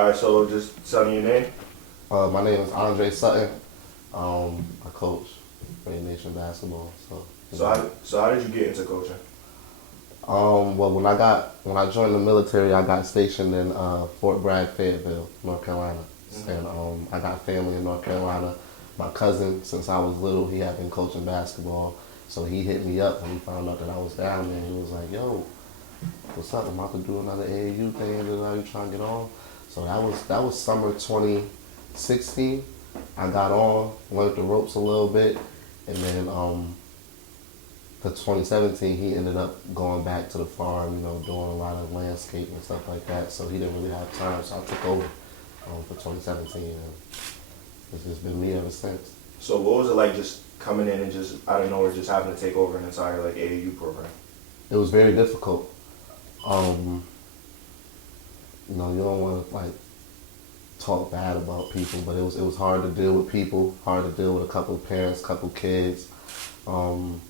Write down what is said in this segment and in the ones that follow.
All right, so just tell me your name. My name is Andre Sutton. I coach Ray Nation basketball. So how did you get into coaching? Well, when I joined the military, I got stationed in Fort Bragg, Fayetteville, North Carolina, and I got family in North Carolina. My cousin, since I was little, he had been coaching basketball, so he hit me up when he found out that I was down there. He was like, "Yo, what's up? I'm about to do another AAU thing. Are you trying to get on?" So that was summer 2016. I got on, learned the ropes a little bit, and then for 2017, he ended up going back to the farm, doing a lot of landscape and stuff like that. So he didn't really have time, so I took over for 2017, and it's just been me ever since. So what was it like just coming in and just out of nowhere just having to take over an entire like AAU program? It was very difficult. You don't want to like talk bad about people, but it was hard to deal with people, hard to deal with a couple of parents, couple of kids. Then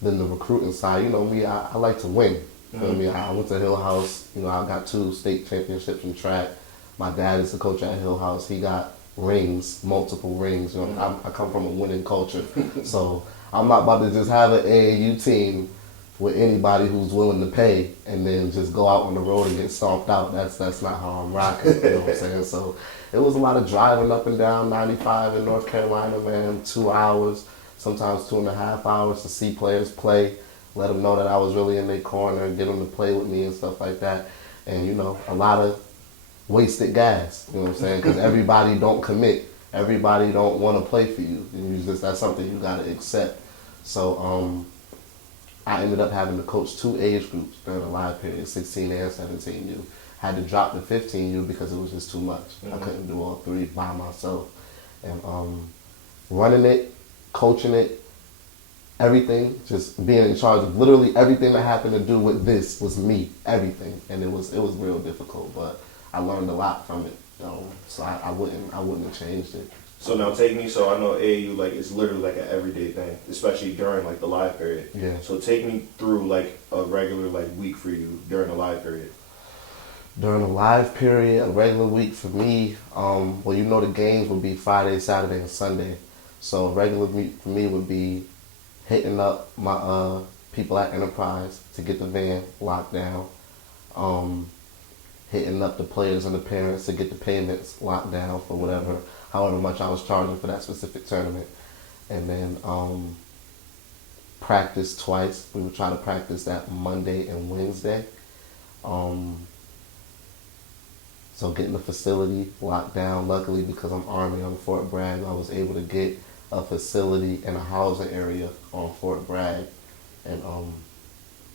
the recruiting side, me, I like to win. Feel me? I went to Hill House. I got 2 state championships in track. My dad is the coach at Hill House. He got rings, multiple rings. I come from a winning culture, so I'm not about to just have an AAU team with anybody who's willing to pay and then just go out on the road and get stomped out. That's not how I'm rocking. You know what I'm saying? So it was a lot of driving up and down 95 in North Carolina, man. 2 hours, sometimes 2.5 hours to see players play, let them know that I was really in their corner, get them to play with me and stuff like that. And a lot of wasted gas. You know what I'm saying? Because everybody don't commit. Everybody don't want to play for you. That's something you got to accept. So I ended up having to coach 2 age groups during the live period, 16 and 17U. Had to drop the 15U because it was just too much. I couldn't do all 3 by myself. And running it, coaching it, everything, just being in charge of literally everything that happened to do with this was me, everything. And it was real difficult, but I learned a lot from it. So I wouldn't have changed it. So now take me, so I know AAU like it's literally like an everyday thing, especially during like the live period. Yeah. So take me through like a regular like week for you during the live period. During the live period, a regular week for me, the games would be Friday, Saturday, and Sunday. So a regular week for me would be hitting up my people at Enterprise to get the van locked down, hitting up the players and the parents to get the payments locked down for however much I was charging for that specific tournament. And then practice twice. We would try to practice that Monday and Wednesday. So getting the facility locked down, luckily because I'm Army on Fort Bragg, I was able to get a facility and a housing area on Fort Bragg. And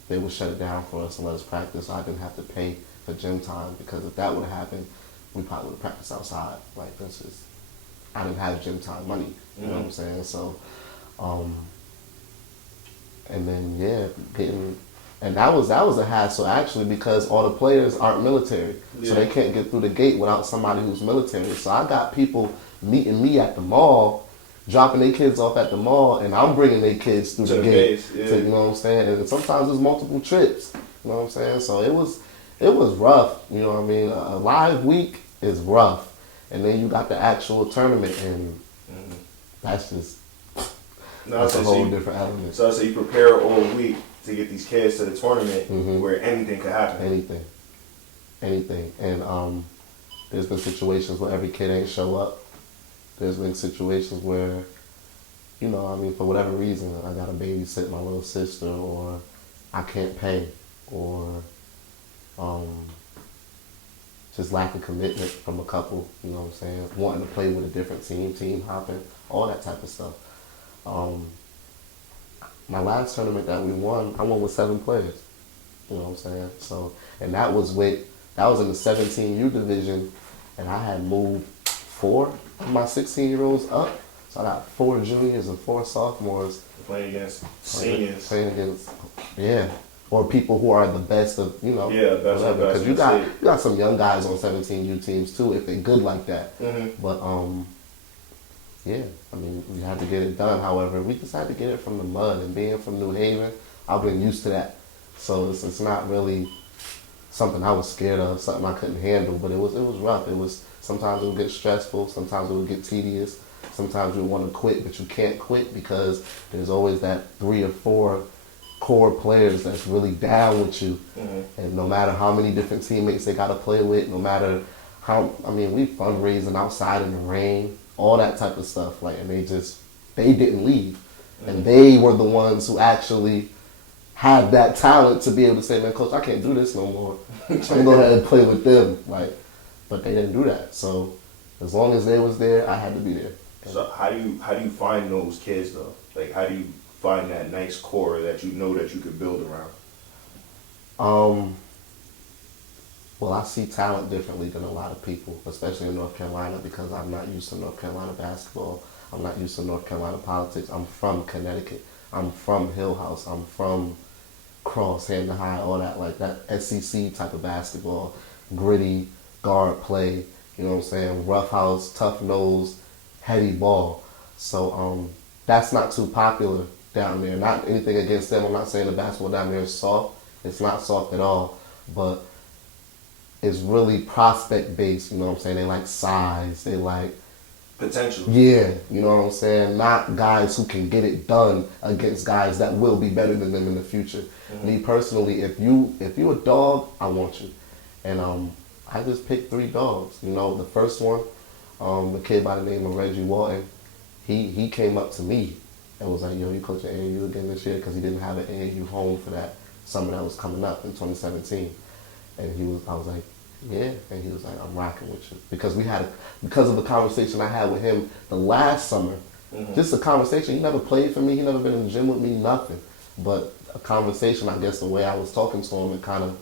they would shut it down for us and let us practice. So I didn't have to pay for gym time, because if that would have happened, we probably would have practiced outside. Like, that's just, I didn't have gym time money, you know what I'm saying? So, and then, and that was a hassle actually, because all the players aren't military. So they can't get through the gate without somebody who's military. So I got people meeting me at the mall, dropping their kids off at the mall, and I'm bringing their kids through the gate. You know what I'm saying? And sometimes there's multiple trips, you know what I'm saying? So it was rough, you know what I mean? A live week is rough. And then you got the actual tournament, and that's just that's a whole different element. So I say you prepare all week to get these kids to the tournament where anything could happen. Anything. And there's been situations where every kid ain't show up. There's been situations where, for whatever reason, I got to babysit my little sister, or I can't pay, or just lack of commitment from a couple, you know what I'm saying? Wanting to play with a different team hopping, all that type of stuff. My last tournament that we won, I won with 7 players, you know what I'm saying? So, and that was in the 17U division, and I had moved 4 of my 16-year-olds up. So I got 4 juniors and 4 sophomores. Playing against seniors. Playing against, or people who are the best of, best of the best. Because you got some young guys on 17U teams too, if they're good like that. But we had to get it done. However, we just had to get it from the mud, and being from New Haven, I've been used to that. So it's not really something I was scared of, something I couldn't handle. But it was rough. It was sometimes it would get stressful, sometimes it would get tedious, sometimes you want to quit, but you can't quit because there's always that 3 or 4 core players that's really down with you. And no matter how many different teammates they got to play with, no matter how, I mean, we fundraising outside in the rain, all that type of stuff. Like, and they didn't leave. And they were the ones who actually had that talent to be able to say, man, coach, I can't do this no more. I'm going to go ahead and play with them. Like, but they didn't do that. So as long as they was there, I had to be there. So how do you find those kids though? Like, how do you find that nice core that you know that you could build around? Well, I see talent differently than a lot of people, especially in North Carolina, because I'm not used to North Carolina basketball. I'm not used to North Carolina politics. I'm from Connecticut. I'm from Hill House. I'm from Cross, Hampton High, all that, like that SEC type of basketball, gritty, guard play, you know what I'm saying, rough house, tough nose, heady ball. So that's not too popular down there. Not anything against them. I'm not saying the basketball down there is soft. It's not soft at all, but it's really prospect based, you know what I'm saying? They like size, they like Potential. yeah, you know what I'm saying? Not guys who can get it done against guys that will be better than them in the future. Me personally, if you a dog, I want you. And I just picked 3 dogs. You know, the first one, a kid by the name of Reggie Walton, he came up to me and was like, yo, you coaching AAU again this year? Because he didn't have an AAU home for that summer that was coming up in 2017. And I was like, yeah, and he was like, I'm rocking with you. Because of the conversation I had with him the last summer, just a conversation. He never played for me, he never been in the gym with me, nothing. But a conversation, I guess the way I was talking to him, and kind of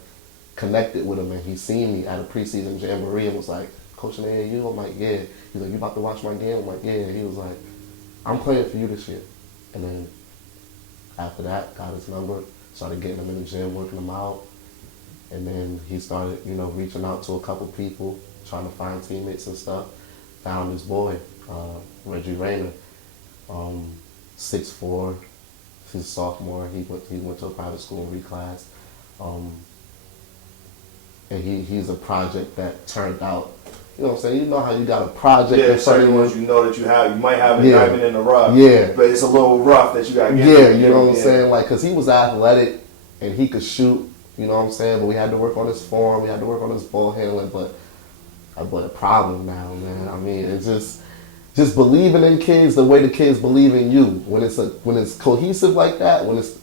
connected with him, and he seen me at a preseason jamboree and was like, coaching AAU? I'm like, yeah. He's like, you about to watch my game? I'm like, yeah. He was like, I'm playing for you this year. And then after that, got his number, started getting him in the gym, working him out. And then he started, you know, reaching out to a couple people, trying to find teammates and stuff. Found this boy, Reggie Rayner, 6'4", he's a sophomore. He went to a private school and reclassed. And he's a project that turned out, you know what I'm saying? You know how you got a project. Yeah, certain ones you know that you might have a yeah. diamond in the rough. Yeah. But it's a little rough that you got to get. Yeah, you know what I'm saying? Like, because he was athletic and he could shoot. You know what I'm saying? But we had to work on his form. We had to work on his ball handling. But a problem now, man. I mean, it's just believing in kids the way the kids believe in you. When it's cohesive like that, when it's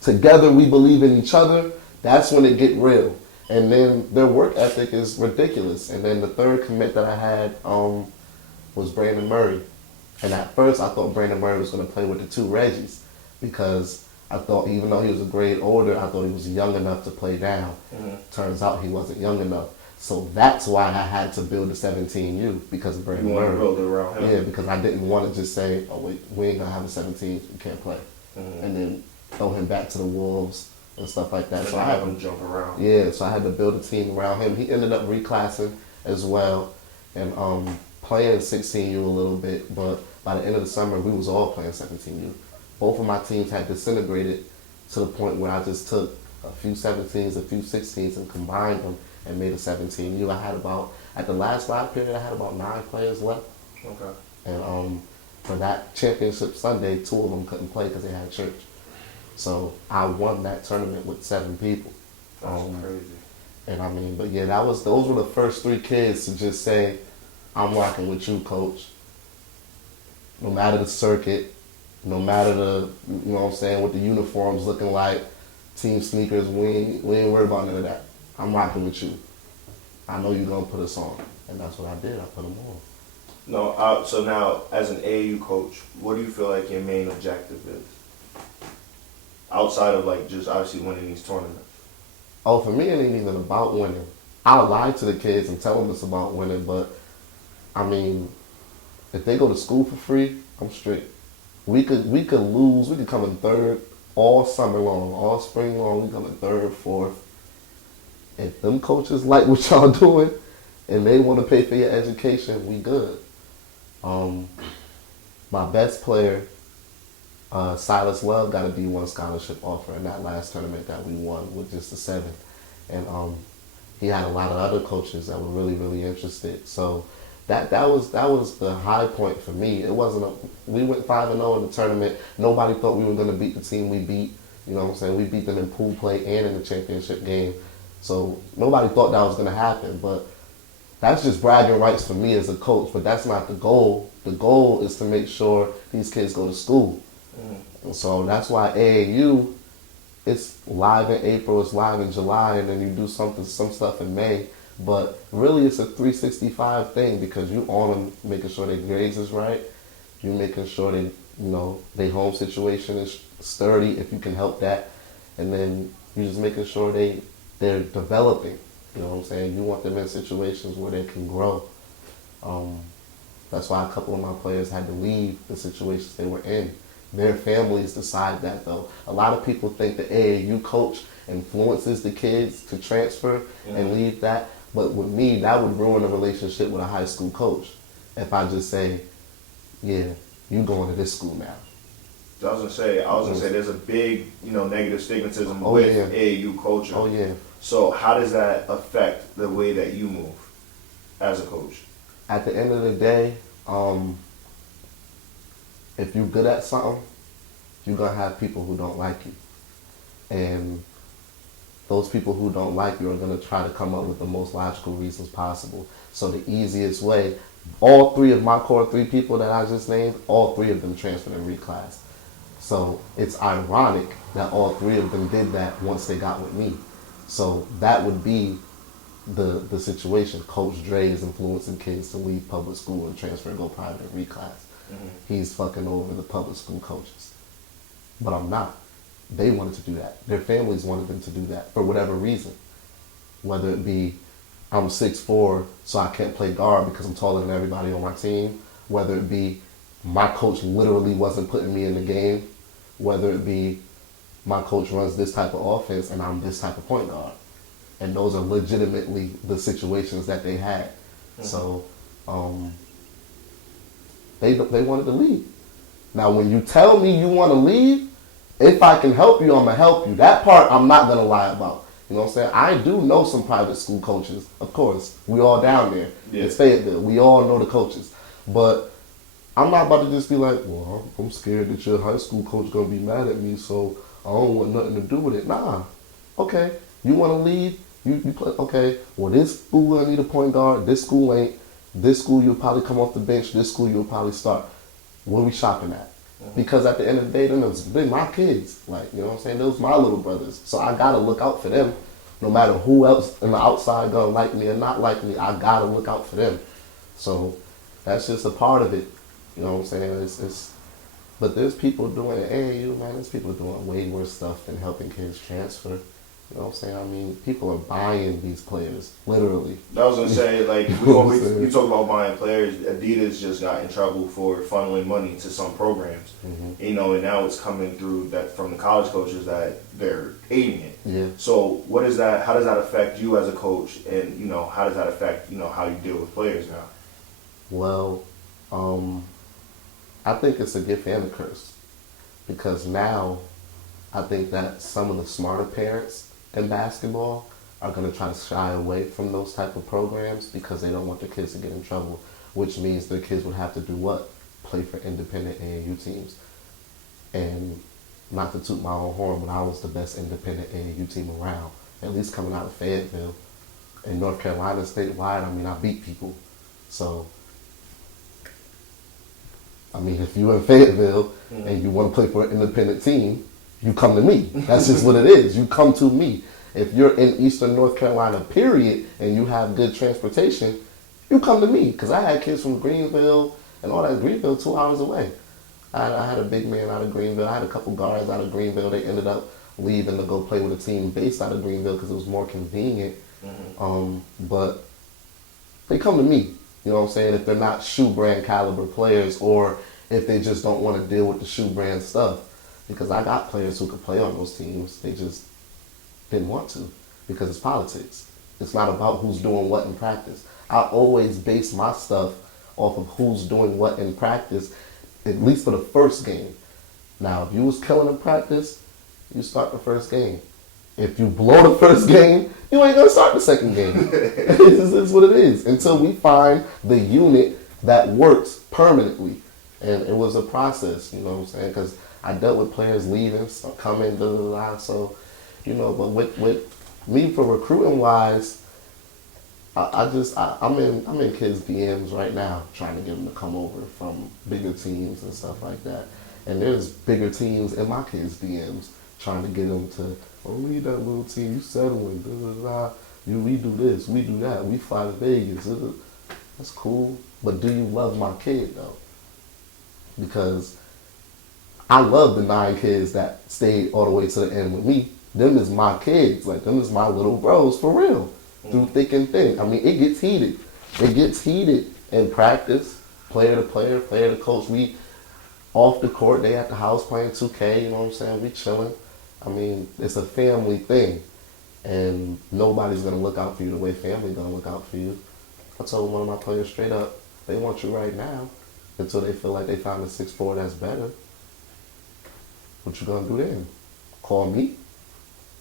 together we believe in each other, that's when it get real. And then their work ethic is ridiculous. And then the third commit that I had was Brandon Murray. And at first I thought Brandon Murray was going to play with the 2 Reggies because I thought, even though he was a grade older, I thought he was young enough to play down. Turns out he wasn't young enough. So that's why I had to build the 17U, because of Brandon Murray. You want to build it around him. Yeah, because I didn't want to just say, oh, wait, we ain't going to have a 17, you can't play. And then throw him back to the Wolves and stuff like that. And so I have had him jump around. Yeah, so I had to build a team around him. He ended up reclassing as well and playing 16U a little bit, but by the end of the summer, we was all playing 17U. Both of my teams had disintegrated to the point where I just took a few 17s, a few 16s, and combined them and made a 17U. I had at the last live period, I had about 9 players left. Okay. And for that championship Sunday, 2 of them couldn't play because they had church. So I won that tournament with 7 people. That's crazy. And I mean, but yeah, those were the first 3 kids to just say, I'm rocking with you, coach. No matter the circuit, no matter you know what I'm saying, what the uniforms looking like, team sneakers, we ain't worried about none of that. I'm rocking with you. I know you're going to put us on. And that's what I did. I put them on. No, so now, as an AAU coach, what do you feel like your main objective is? Outside of, like, just obviously winning these tournaments. Oh, for me, it ain't even about winning. I'll lie to the kids and tell them it's about winning, but, I mean, if they go to school for free, I'm straight. We could lose. We could come in 3rd all summer long, all spring long. We come in 3rd, 4th. If them coaches like what y'all doing and they want to pay for your education, we good. My best player, Silas Love, got a D1 scholarship offer in that last tournament that we won with just the 7. And he had a lot of other coaches that were really, really interested. So that was the high point for me. It wasn't we went 5-0 in the tournament. Nobody thought we were going to beat the team we beat. You know what I'm saying? We beat them in pool play and in the championship game. So nobody thought that was going to happen. But that's just bragging rights for me as a coach. But that's not the goal. The goal is to make sure these kids go to school. And so that's why AAU, it's live in April, it's live in July, and then you do some stuff in May. But really, it's a 365 thing because you on them, making sure their grades is right. You making sure they, their home situation is sturdy if you can help that, and then you just making sure they're developing. You know what I'm saying? You want them in situations where they can grow. That's why a couple of my players had to leave the situations they were in. Their families decide that, though. A lot of people think the AAU coach influences the kids to transfer and leave that. But with me, that would ruin a relationship with a high school coach. If I just say, yeah, you going to this school now. I was gonna say, there's a big, negative stigmatism Oh, with yeah. AAU culture. Oh, yeah. So how does that affect the way that you move as a coach? At the end of the day, if you're good at something, you're going to have people who don't like you. And those people who don't like you are going to try to come up with the most logical reasons possible. So the easiest way, all three of my core three people that I just named, all three of them transferred and reclassed. So it's ironic that all three of them did that once they got with me. So that would be the situation. Coach Dre is influencing kids to leave public school and transfer and go private and reclass. He's fucking over the public school coaches. But I'm not. They wanted to do that. Their families wanted them to do that for whatever reason. Whether it be I'm 6'4", so I can't play guard because I'm taller than everybody on my team. Whether it be my coach literally wasn't putting me in the game. Whether it be my coach runs this type of offense and I'm this type of point guard. And those are legitimately the situations that they had. So they wanted to leave. Now when you tell me you want to leave, if I can help you, I'm going to help you. That part I'm not going to lie about. You know what I'm saying? I do know some private school coaches, of course. We all down there. Yeah. It's Fayetteville. We all know the coaches. But I'm not about to just be like, well, I'm scared that your high school coach going to be mad at me, so I don't want nothing to do with it. Nah. Okay. You want to leave? You play. Okay. Well, this school going to need a point guard. This school ain't. This school you'll probably come off the bench. This school you'll probably start. What are we shopping at? Because at the end of the day, they're my kids. Like, you know what I'm saying? Those my little brothers. So I got to look out for them. No matter who else in the outside going to like me or not like me, I got to look out for them. So that's just a part of it. You know what I'm saying? It's but there's people doing it. AAU, man, there's people doing way worse stuff than helping kids transfer. You know what I'm saying? I mean, people are buying these players, literally. I was going to say, like, you talk about buying players. Adidas just got in trouble for funneling money to some programs. And now it's coming through that from the college coaches that they're aiding it. Yeah. So what is that? How does that affect you as a coach? And, how does that affect, how you deal with players now? Well, I think it's a gift and a curse. Because now I think that some of the smarter parents in basketball are going to try to shy away from those type of programs because they don't want their kids to get in trouble, which means their kids would have to do what? Play for independent AAU teams. And not to toot my own horn, but I was the best independent AAU team around, at least coming out of Fayetteville. In North Carolina statewide, I mean, I beat people. So, I mean, if you're in Fayetteville and you want to play for an independent team, you come to me. That's just what it is. You come to me. If you're in Eastern North Carolina, period, and you have good transportation, you come to me. Because I had kids from Greenville and all that. Greenville 2 hours away. I had a big man out of Greenville. I had a couple guards out of Greenville. They ended up leaving to go play with a team based out of Greenville because it was more convenient. But they come to me. You know what I'm saying? If they're not shoe brand caliber players or if they just don't want to deal with the shoe brand stuff. Because I got players who could play on those teams. They just didn't want to because it's politics. It's not about who's doing what in practice. I always base my stuff off of who's doing what in practice, at least for the first game. Now, if you was killing in practice, you start the first game. If you blow the first game, you ain't gonna start the second game. It's what it is. Until we find the unit that works permanently. And it was a process, you know what I'm saying? Because I dealt with players leaving, coming, blah, blah, blah. So, you know, but with me for recruiting wise, I'm in kids' DMs right now trying to get them to come over from bigger teams and stuff like that. And there's bigger teams in my kids' DMs trying to get them to, oh, we need that little team, you settling, blah, blah, blah. We do this, we do that, we fly to Vegas. That's cool. But do you love my kid, though? Because I love the 9 kids that stayed all the way to the end with me. Them is my kids. Like, them is my little bros, for real. Through thick and thin. I mean, it gets heated. It gets heated in practice, player to player, player to coach. We off the court, they at the house playing 2K, you know what I'm saying? We chilling. I mean, it's a family thing. And nobody's going to look out for you the way family going to look out for you. I told one of my players straight up, they want you right now until they feel like they found a 6'4" that's better. What you going to do then? Call me?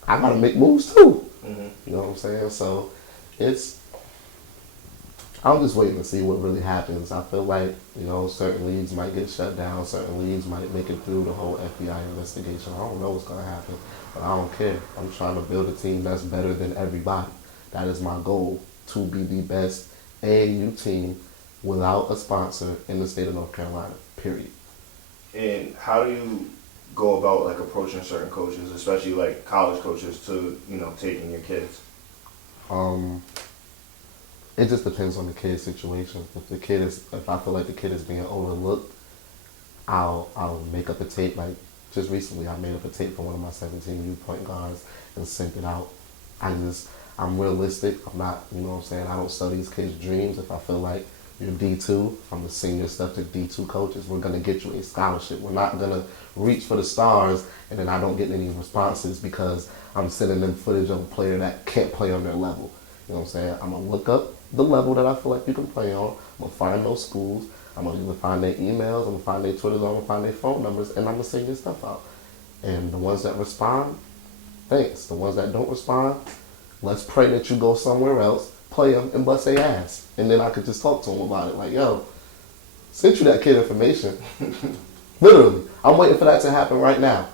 I got to make moves too. Mm-hmm. You know what I'm saying? So I'm just waiting to see what really happens. I feel like, you know, certain leagues might get shut down, certain leagues might make it through the whole FBI investigation. I don't know what's going to happen, but I don't care. I'm trying to build a team that's better than everybody. That is my goal, to be the best AAU team without a sponsor in the state of North Carolina, period. And how do you go about, like, approaching certain coaches, especially, like, college coaches, to, you know, taking your kids? It just depends on the kid's situation. If I feel like the kid is being overlooked, I'll make up a tape. Like, just recently, I made up a tape for one of my 17U point guards and sent it out. I'm realistic. I'm not, you know what I'm saying, I don't sell these kids dreams. If I feel like you're D2, from the senior stuff to D2 coaches, we're going to get you a scholarship. We're not going to reach for the stars and then I don't get any responses because I'm sending them footage of a player that can't play on their level. You know what I'm saying? I'm going to look up the level that I feel like you can play on. I'm going to find those schools. I'm going to either find their emails, I'm going to find their Twitters, I'm going to find their phone numbers, and I'm going to send your stuff out. And the ones that respond, thanks. The ones that don't respond, let's pray that you go somewhere else, play them, and bust their ass. And then I could just talk to them about it. Like, yo, sent you that kid information. Literally. I'm waiting for that to happen right now.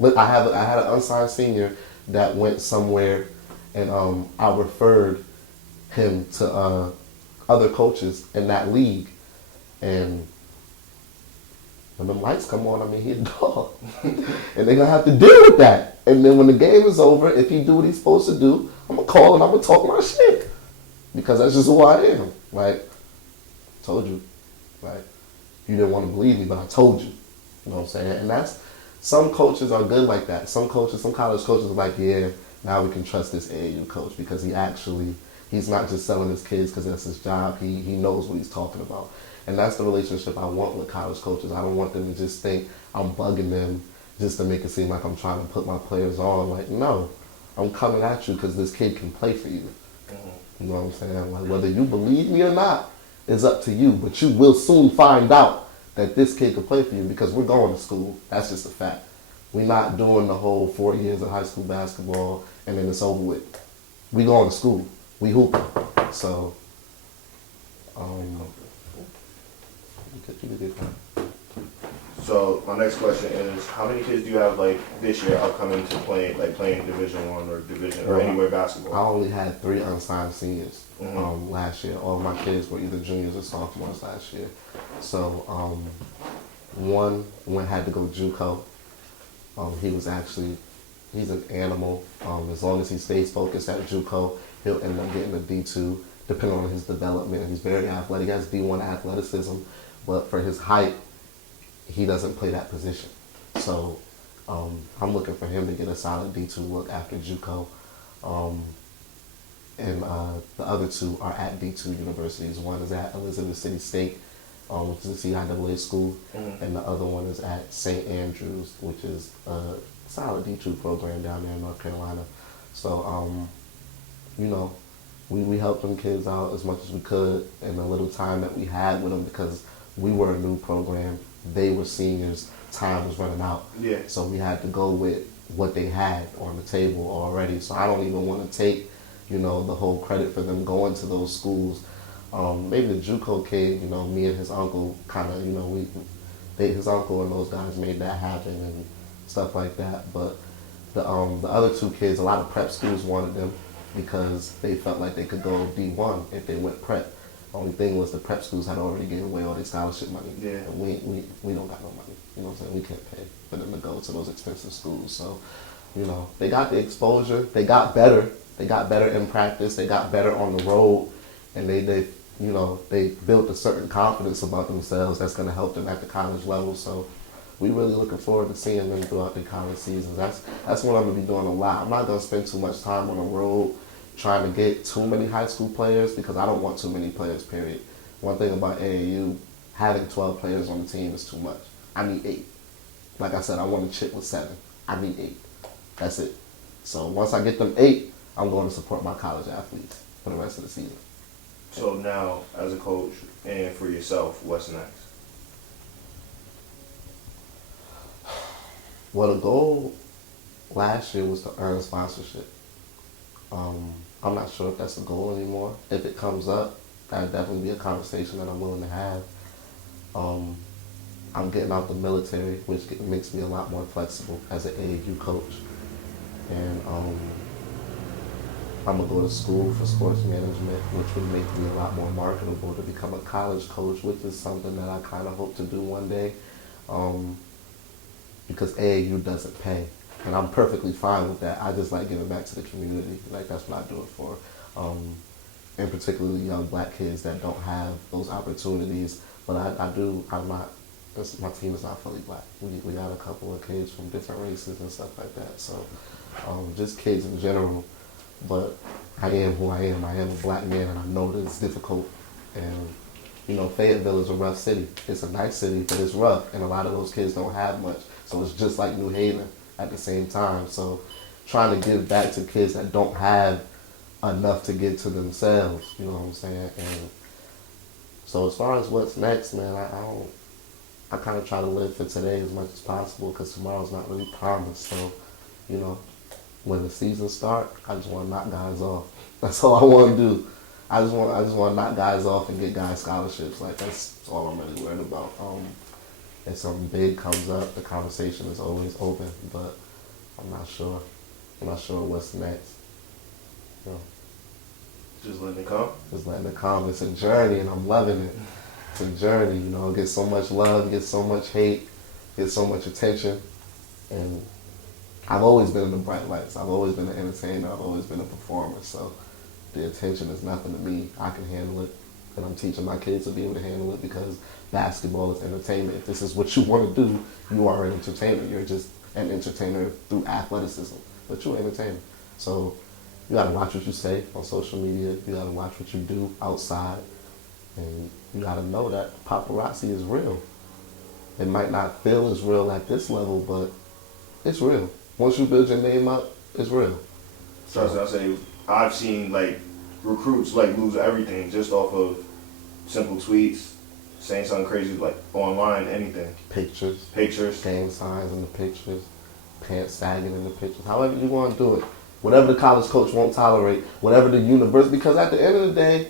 But I had an unsigned senior that went somewhere, and I referred him to other coaches in that league. And when the lights come on, I mean, he's a dog. And they're going to have to deal with that. And then when the game is over, if he do what he's supposed to do, I'm going to call and I'm going to talk my shit. Because that's just who I am. Like, told you. Like, you didn't want to believe me, but I told you. You know what I'm saying? And that's, some coaches are good like that. Some college coaches are like, yeah, now we can trust this AAU coach because he's not just selling his kids because that's his job. He knows what he's talking about. And that's the relationship I want with college coaches. I don't want them to just think I'm bugging them just to make it seem like I'm trying to put my players on. Like, no, I'm coming at you because this kid can play for you. You know what I'm saying? Like, whether you believe me or not is up to you, but you will soon find out that this kid can play for you because we're going to school. That's just a fact. We're not doing the whole 4 years of high school basketball and then it's over with. We going to school. We hooping. So, So my next question is, how many kids do you have, like, this year upcoming to playing Division I or Division or anywhere basketball? I only had 3 unsigned seniors last year. All of my kids were either juniors or sophomores last year. So one had to go JUCO. He's an animal. As long as he stays focused at JUCO, he'll end up getting a D2, depending on his development. He's very athletic. He has D1 athleticism, but for his height, he doesn't play that position. So I'm looking for him to get a solid D2 look after JUCO. And the other 2 are at D2 universities. One is at Elizabeth City State, which is a CIAA school, and the other one is at St. Andrews, which is a solid D2 program down there in North Carolina. So, you know, we helped them kids out as much as we could in the little time that we had with them because we were a new program. They were seniors. Time was running out. Yeah. So we had to go with what they had on the table already. So I don't even want to take, the whole credit for them going to those schools. Maybe the JUCO kid, me and his uncle kind of, his uncle and those guys made that happen and stuff like that. But the other two kids, a lot of prep schools wanted them because they felt like they could go D1 if they went prep. Only thing was the prep schools had already given away all their scholarship money. Yeah. And we don't got no money. You know what I'm saying? We can't pay for them to go to those expensive schools. So, they got the exposure. They got better. They got better in practice. They got better on the road. And they built a certain confidence about themselves that's going to help them at the college level. So we really looking forward to seeing them throughout their college seasons. That's what I'm going to be doing a lot. I'm not going to spend too much time on the road trying to get too many high school players because I don't want too many players, period. One thing about AAU, having 12 players on the team is too much. I need 8. Like I said, I want to chip with 7. I need 8. That's it. So once I get them 8, I'm going to support my college athletes for the rest of the season. So now, as a coach and for yourself, what's next? Well, the goal last year was to earn sponsorship. I'm not sure if that's the goal anymore. If it comes up, that'd definitely be a conversation that I'm willing to have. I'm getting out the military, which makes me a lot more flexible as an AAU coach. And I'm going to go to school for sports management, which would make me a lot more marketable to become a college coach, which is something that I kind of hope to do one day. Because AAU doesn't pay. And I'm perfectly fine with that. I just like giving back to the community. Like, that's what I do it for. And particularly young black kids that don't have those opportunities. But my team is not fully black. We got a couple of kids from different races and stuff like that. So just kids in general. But I am who I am. I am a black man, and I know that it's difficult. And, Fayetteville is a rough city. It's a nice city, but it's rough. And a lot of those kids don't have much. So it's just like New Haven at the same time. So trying to give back to kids that don't have enough to give to themselves, you know what I'm saying? And so as far as what's next, man, I kind of try to live for today as much as possible because tomorrow's not really promised. So, when the season starts, I just want to knock guys off. That's all I want to do. I just want to knock guys off and get guys scholarships. Like, that's all I'm really worried about. If something big comes up, the conversation is always open, but I'm not sure. I'm not sure what's next. Just letting it come? Just letting it come. It's a journey, and I'm loving it. It's a journey, It gets so much love, gets so much hate, gets so much attention. And I've always been in the bright lights. I've always been an entertainer. I've always been a performer. So the attention is nothing to me. I can handle it. And I'm teaching my kids to be able to handle it because basketball is entertainment. If this is what you want to do, you are an entertainer. You're just an entertainer through athleticism, but you're an entertainer. So you got to watch what you say on social media. You got to watch what you do outside. And you got to know that paparazzi is real. It might not feel as real at this level, but it's real. Once you build your name up, it's real. So I've seen recruits lose everything just off of simple tweets, saying something crazy online, anything. Pictures. Gang signs in the pictures. Pants sagging in the pictures. However you want to do it. Whatever the college coach won't tolerate. Whatever the university. Because at the end of the day,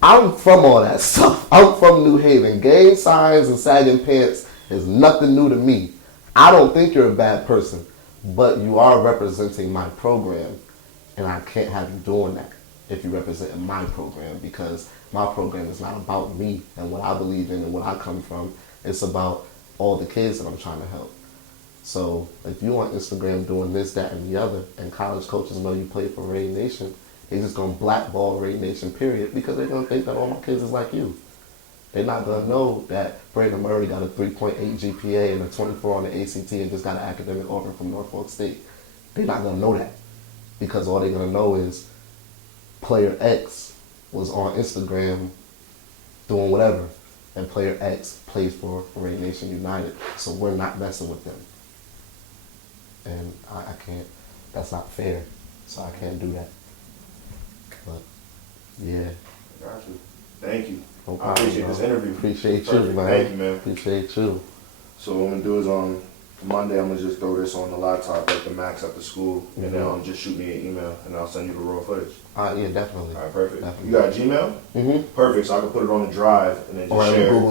I'm from all that stuff. I'm from New Haven. Gang signs and sagging pants is nothing new to me. I don't think you're a bad person, but you are representing my program, and I can't have you doing that if you represent my program, because my program is not about me and what I believe in and what I come from. It's about all the kids that I'm trying to help. So if you on Instagram doing this, that, and the other, and college coaches know you play for Ray Nation, they're just going to blackball Ray Nation, period, because they're going to think that all my kids is like you. They're not going to know that Brandon Murray got a 3.8 GPA and a 24 on the ACT and just got an academic offer from Norfolk State. They're not going to know that, because all they're going to know is player X was on Instagram doing whatever, and player X plays for Ray Nation United, so we're not messing with them. And I can't, that's not fair, so I can't do that. But, yeah. Got you. Thank you. No problem, I appreciate this interview. Appreciate Perfect. you, man. Thank you, man. Appreciate you. So what I'm gonna do is on Monday I'm gonna just throw this on the laptop like the Max at the school, and then just shoot me an email and I'll send you the raw footage. Yeah, definitely. All right, perfect. Definitely. You got Gmail? Mm-hmm. Perfect. So I can put it on the drive and then just Or share. Google